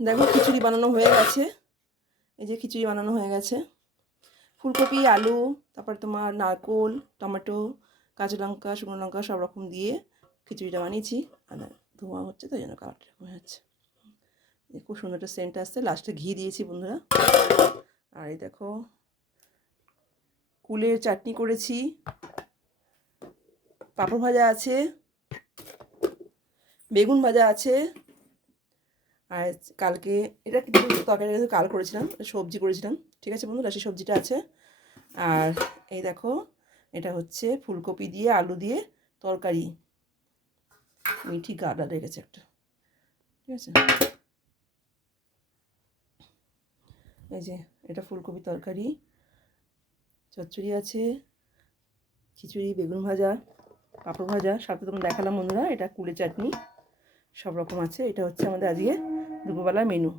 দেখো খিচুড়ি বানানো হয়ে গেছে। এই যে খিচুড়ি বানানো হয়ে গেছে। ফুলকপি, আলু, তারপর তোমার নারকোল, টমেটো, কাঁচা লঙ্কা, শুকনো লঙ্কা সব রকম দিয়ে খিচুড়িটা বানিয়েছি। আর ধোঁয়া হচ্ছে তাই জন্য কালারটা এরকম হয়ে যাচ্ছে। খুব সুন্দর একটা সেন্ট আসছে। লাস্টে ঘি দিয়েছি বন্ধুরা। আর এই দেখো কুলের চাটনি করেছি, পাঁপড় ভাজা আছে, বেগুন ভাজা আছে। আর কালকে এটা কিন্তু তরকারি কাল করেছিলাম, সবজি করেছিলাম। ঠিক আছে বন্ধুরা, সেই সবজিটা আছে। আর এই দেখো এটা হচ্ছে ফুলকপি দিয়ে আলু দিয়ে তরকারি, মিঠি গাডা লেগেছে একটা। ঠিক আছে, এই যে এটা ফুলকপি তরকারি, চচ্চড়ি আছে, খিচুড়ি, বেগুন ভাজা, পাঁপড় ভাজা, সাথে তোমরা দেখালাম বন্ধুরা এটা কুলে চাটনি, সব রকম আছে। এটা হচ্ছে আমাদের আজকে দুপুরবেলার মেনু।